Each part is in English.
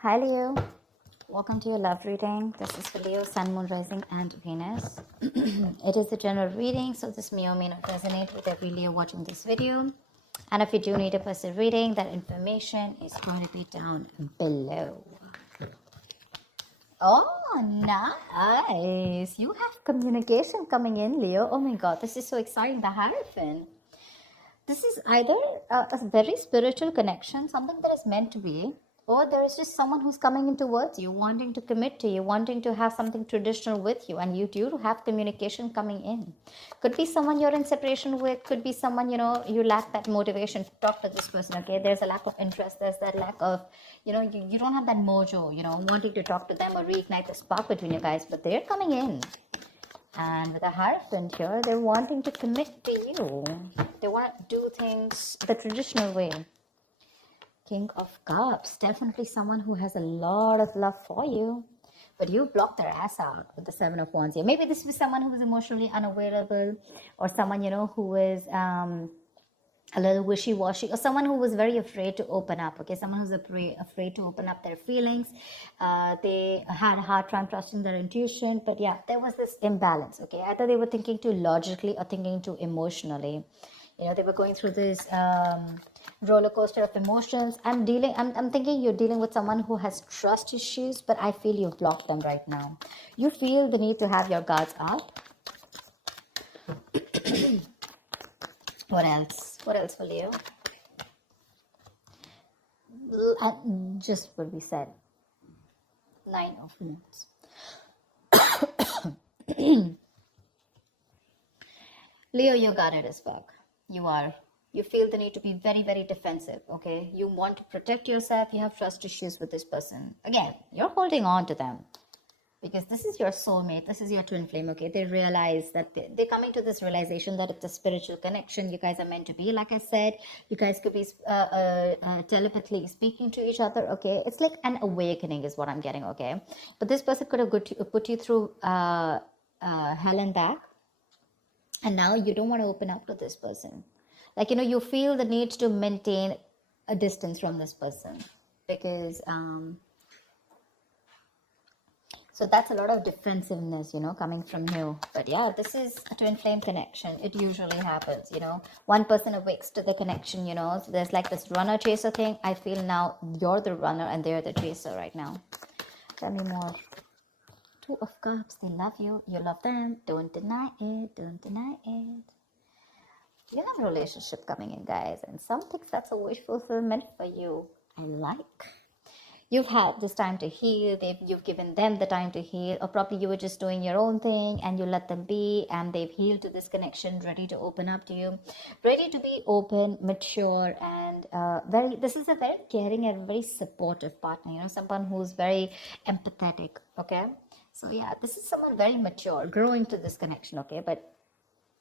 Hi Leo, welcome to your love reading. This is for Leo, Sun, Moon, Rising, and Venus. It is a general reading, so this may or may not resonate with every Leo watching this video. And if you do need a personal reading, that information is going to be down below. Oh, nice. You have communication coming in, Leo. Oh my God, this is so exciting. The Hierophant. This is either a very spiritual connection, something that is meant to be, or there is just someone who's coming in towards you, wanting to commit to you, wanting to have something traditional with you, and you do have communication coming in. Could be someone you're in separation with, could be someone, you lack that motivation to talk to this person, okay? There's a lack of interest, there's that lack of, you don't have that mojo, wanting to talk to them or reignite the spark between you guys, but they're coming in. And with a Hierophant here, they're wanting to commit to you. They want to do things the traditional way. King of Cups, definitely someone who has a lot of love for you. But you blocked their ass out with the Seven of Wands here. Maybe this was someone who was emotionally unavailable, or someone, who is a little wishy-washy, or someone who was very afraid to open up, okay? Someone who's afraid to open up their feelings. They had a hard time trusting their intuition, but yeah, there was this imbalance, okay? Either they were thinking too logically or thinking too emotionally. They were going through this roller coaster of emotions. I'm thinking you're dealing with someone who has trust issues, but I feel you've blocked them right now. You feel the need to have your guards up. What else? What else for Leo? Just what we said. 9 of Wands. Leo, you're guarded as fuck. You feel the need to be very, very defensive, okay? You want to protect yourself. You have trust issues with this person. Again, you're holding on to them, because this is your soulmate, this is your twin flame, okay? They realize that they're coming to this realization that it's a spiritual connection. You guys are meant to be. Like I said, you guys could be telepathically speaking to each other, okay? It's like an awakening is what I'm getting, okay? But this person could have put you through hell and back, and now you don't want to open up to this person. Like, you feel the need to maintain a distance from this person, because so that's a lot of defensiveness, coming from you. But yeah, this is a twin flame connection. It usually happens, One person awakes to the connection, So there's like this runner chaser thing. I feel now you're the runner and they're the chaser right now. Tell me more. 2 of Cups. They love you. You love them. Don't deny it. Don't deny it. You have a relationship coming in, guys. And some things that's a wish fulfillment for you. I like. You've had this time to heal. You've given them the time to heal, or probably you were just doing your own thing and you let them be, and they've healed to this connection, ready to open up to you, ready to be open, mature, and this is a very caring and very supportive partner, someone who's very empathetic, okay? So yeah, this is someone very mature, growing to this connection, okay? But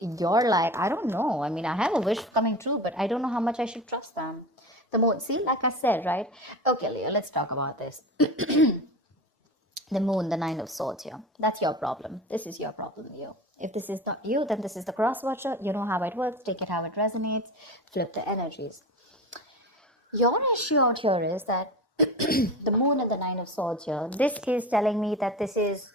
you're like, I don't know. I mean, I have a wish coming true, but I don't know how much I should trust them. The moon, see, like I said, right? Okay, Leo, let's talk about this. The moon, the 9 of swords here. That's your problem. This is your problem, Leo. If this is not you, then this is the cross watcher. You know how it works. Take it how it resonates. Flip the energies. Your issue out here is that the moon and the 9 of swords here, this is telling me that this is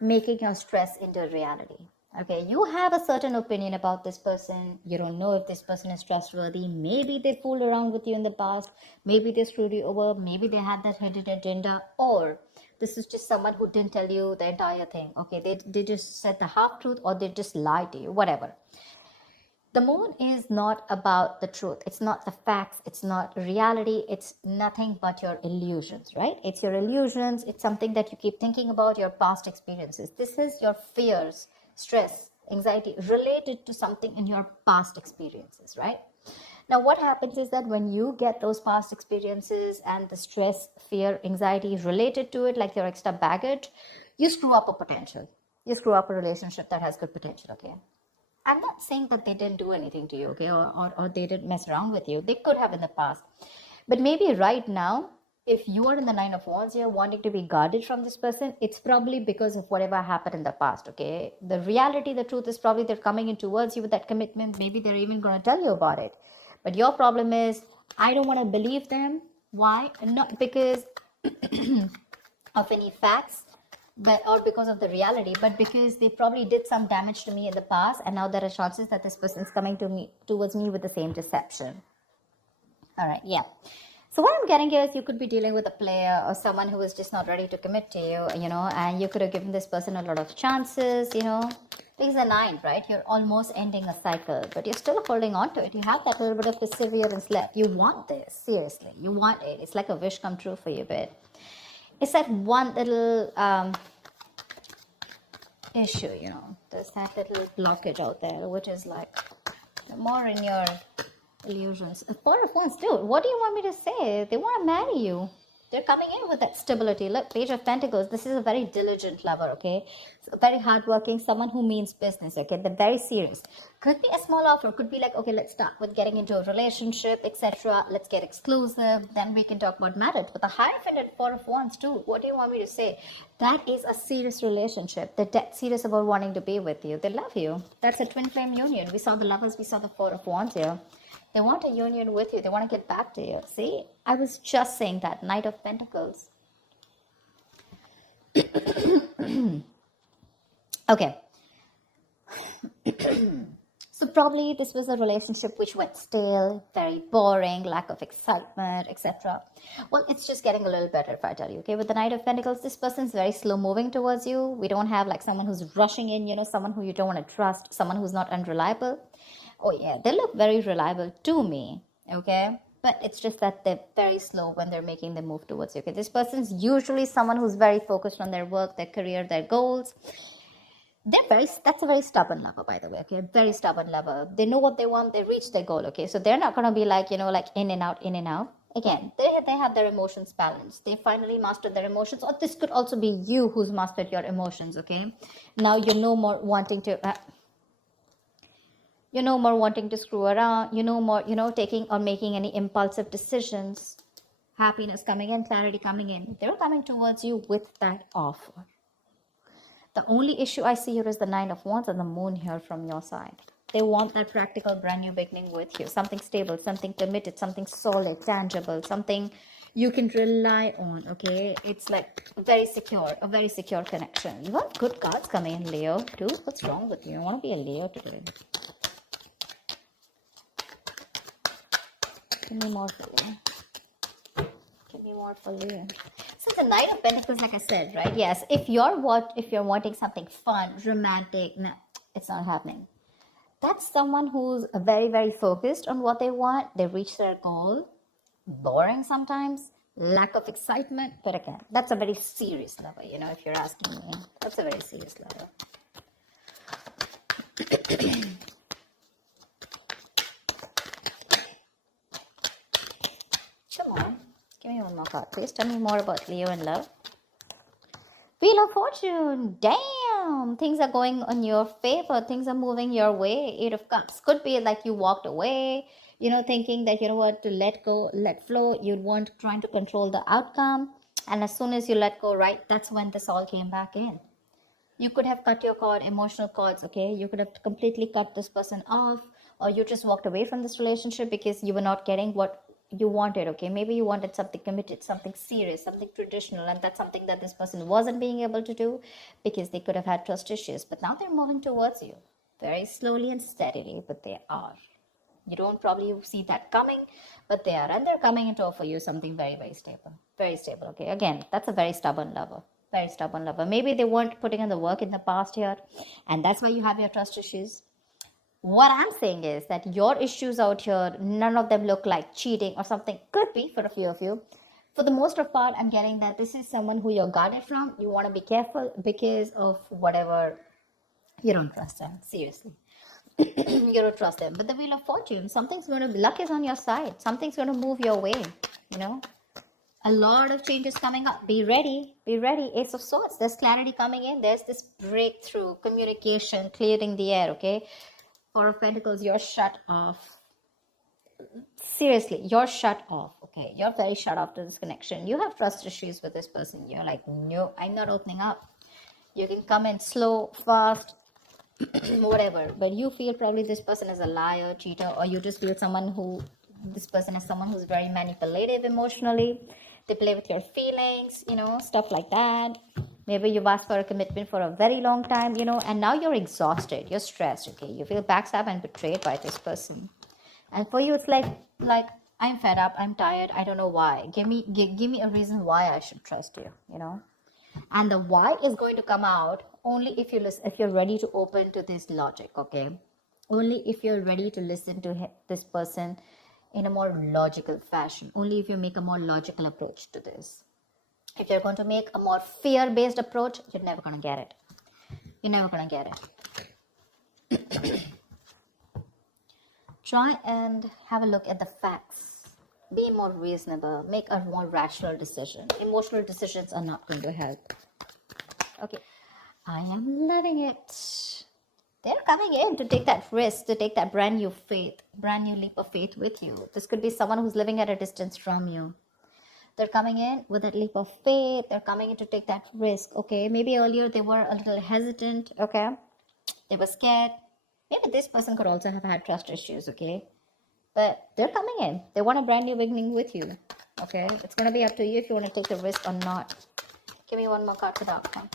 making your stress into reality. Okay, you have a certain opinion about this person. You don't know if this person is trustworthy. Maybe they fooled around with you in the past. Maybe they screwed you over. Maybe they had that hidden agenda. Or this is just someone who didn't tell you the entire thing. Okay, they just said the half truth, or they just lied to you, whatever. The moon is not about the truth. It's not the facts. It's not reality. It's nothing but your illusions, right? It's your illusions. It's something that you keep thinking about, your past experiences. This is your fears, stress, anxiety related to something in your past experiences, right? Now, what happens is that when you get those past experiences and the stress, fear, anxiety related to it, like your extra baggage, you screw up a potential. You screw up a relationship that has good potential, okay? I'm not saying that they didn't do anything to you, okay, or they didn't mess around with you. They could have in the past. But maybe right now, if you are in the 9 of Wands here wanting to be guarded from this person, it's probably because of whatever happened in the past, okay? The reality, the truth is probably they're coming in towards you with that commitment. Maybe they're even going to tell you about it. But your problem is, I don't want to believe them. Why? Not because of any facts, but or because of the reality, but because they probably did some damage to me in the past, and now there are chances that this person is coming to me towards me with the same deception. All right, yeah. So what I'm getting here is you could be dealing with a player or someone who is just not ready to commit to you, and you could have given this person a lot of chances, Because the 9, right? You're almost ending a cycle, but you're still holding on to it. You have that little bit of perseverance left. You want this, seriously. You want it. It's like a wish come true for you, but it's that one little issue, There's that little blockage out there, which is like the more in your illusions. 4 of Wands, dude, what do you want me to say? They want to marry you. They're coming in with that stability. Look, Page of Pentacles. This is a very diligent lover, okay? So very hardworking, someone who means business, okay? They're very serious. Could be a small offer. Could be like, okay, let's start with getting into a relationship, etc. Let's get exclusive. Then we can talk about marriage. But the Hierophant and 4 of Wands, too. What do you want me to say? That is a serious relationship. They're dead serious about wanting to be with you. They love you. That's a twin flame union. We saw the lovers. We saw the 4 of Wands here. They want a union with you. They want to get back to you. See, I was just saying that. Knight of Pentacles. Okay. So probably this was a relationship which went stale, very boring, lack of excitement, etc. Well, it's just getting a little better if I tell you, okay? With the Knight of Pentacles, this person's very slow moving towards you. We don't have like someone who's rushing in, someone who you don't want to trust, someone who's not unreliable. Oh yeah, they look very reliable to me, okay? But it's just that they're very slow when they're making the move towards you, okay? This person's usually someone who's very focused on their work, their career, their goals. That's a very stubborn lover, by the way, okay? Very stubborn lover. They know what they want, they reach their goal, okay? So they're not going to be like, like in and out, in and out. Again, they have their emotions balanced. They finally mastered their emotions. Or this could also be you who's mastered your emotions, okay? Now you're no more wanting to... you're no more wanting to screw around. You're no more, taking or making any impulsive decisions. Happiness coming in, clarity coming in. They're coming towards you with that offer. The only issue I see here is the 9 of Wands and the Moon here from your side. They want that practical brand new beginning with you. Something stable, something committed, something solid, tangible, something you can rely on, okay? It's like a very secure connection. You have good cards coming in, Leo, too. What's wrong with you? I want to be a Leo today. Give me more for Leo. Give me more for Leo. So the Knight of Pentacles, like I said, right? Yes, if you're wanting something fun, romantic, no, it's not happening. That's someone who's very, very focused on what they want. They reach their goal. Boring sometimes. Lack of excitement. But again, that's a very serious lover, if you're asking me. That's a very serious lover. Come on. Give me one more card, please. Tell me more about Leo and love. Wheel of Fortune. Damn. Things are going on your favor. Things are moving your way. 8 of Cups. Could be like you walked away, thinking that, to let go, let flow. You weren't trying to control the outcome. And as soon as you let go, right, that's when this all came back in. You could have cut your cord, emotional cords, okay? You could have completely cut this person off, or you just walked away from this relationship because you were not getting what you wanted, okay? Maybe you wanted something committed, something serious, something traditional, and that's something that this person wasn't being able to do because they could have had trust issues. But now they're moving towards you very slowly and steadily, but they are. You don't probably see that coming, but they are. And they're coming in to offer you something very, very stable. Very stable, okay? Again, that's a very stubborn lover. Very stubborn lover. Maybe they weren't putting in the work in the past here, and that's why you have your trust issues. What I'm saying is that your issues out here, none of them look like cheating or something. Could be for a few of you. For the most of part, I'm getting that this is someone who you're guarded from. You want to be careful because of whatever. You don't trust them. Seriously. You don't trust them. But the Wheel of Fortune, something's going to be, luck is on your side. Something's going to move your way, A lot of changes coming up. Be ready. Be ready. Ace of Swords. There's clarity coming in. There's this breakthrough, communication, clearing the air, okay? 4 of Pentacles, you're shut off. Seriously, you're shut off, okay? You're very shut off to this connection. You have trust issues with this person. You're like, no, I'm not opening up. You can come in slow, fast, whatever. But you feel probably this person is a liar, cheater, or you just feel this person is someone who's very manipulative emotionally. They play with your feelings, stuff like that. Maybe you've asked for a commitment for a very long time, and now you're exhausted, you're stressed, okay? You feel backstabbed and betrayed by this person. And for you, it's like I'm fed up, I'm tired, I don't know why. Give me a reason why I should trust you. And the why is going to come out only if you're ready to open to this logic, okay? Only if you're ready to listen to this person in a more logical fashion. Only if you make a more logical approach to this. If you're going to make a more fear-based approach, you're never going to get it. You're never going to get it. Try and have a look at the facts. Be more reasonable. Make a more rational decision. Emotional decisions are not going to help. Okay. I am loving it. They're coming in to take that risk, to take that brand new leap of faith with you. This could be someone who's living at a distance from you. They're coming in with that leap of faith. They're coming in to take that risk, okay? Maybe earlier they were a little hesitant, okay? They were scared. Maybe this person could also have had trust issues, okay? But they're coming in. They want a brand new beginning with you, okay? It's going to be up to you if you want to take the risk or not. Give me one more card for the outcome.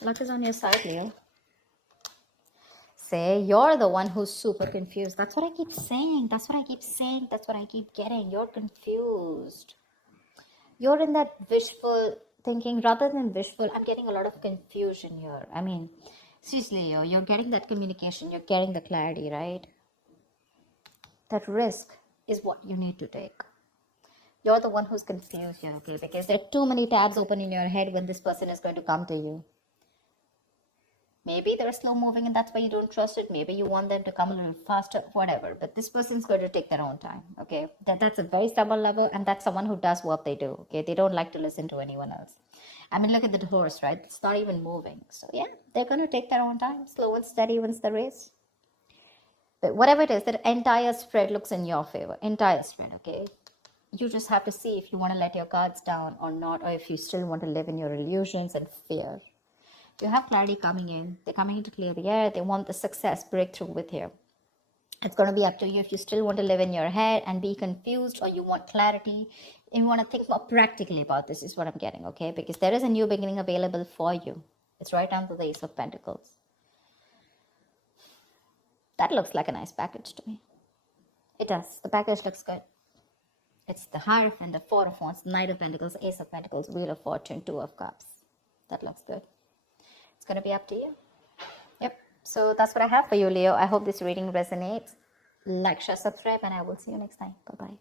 Luck is on your side, Leo. Say you're the one who's super confused. That's what I keep saying. That's what I keep saying. That's what I keep getting. You're confused. You're in that wishful thinking rather than wishful. I'm getting a lot of confusion here. I mean, seriously, you're getting that communication. You're getting the clarity, right? That risk is what you need to take. You're the one who's confused here, okay? Because there are too many tabs open in your head when this person is going to come to you. Maybe they're slow moving and that's why you don't trust it. Maybe you want them to come a little faster, whatever. But this person's going to take their own time, okay? That's a very stubborn lover, and that's someone who does what they do, okay? They don't like to listen to anyone else. I mean, look at the horse, right? It's not even moving. So yeah, they're going to take their own time. Slow and steady wins the race. But whatever it is, that entire spread looks in your favor. Entire spread, okay? You just have to see if you want to let your cards down or not, or if you still want to live in your illusions and fear. You have clarity coming in. They're coming in to clear the air. They want the success breakthrough with you. It's going to be up to you if you still want to live in your head and be confused, or you want clarity and you want to think more practically about this, is what I'm getting, okay? Because there is a new beginning available for you. It's right down to the Ace of Pentacles. That looks like a nice package to me. It does. The package looks good. It's the Hierophant, the Four of Wands, Knight of Pentacles, Ace of Pentacles, Wheel of Fortune, Two of Cups. That looks good. It's going to be up to you. Yep. So that's what I have for you, Leo. I hope this reading resonates. Like, share, subscribe, and I will see you next time. Bye-bye.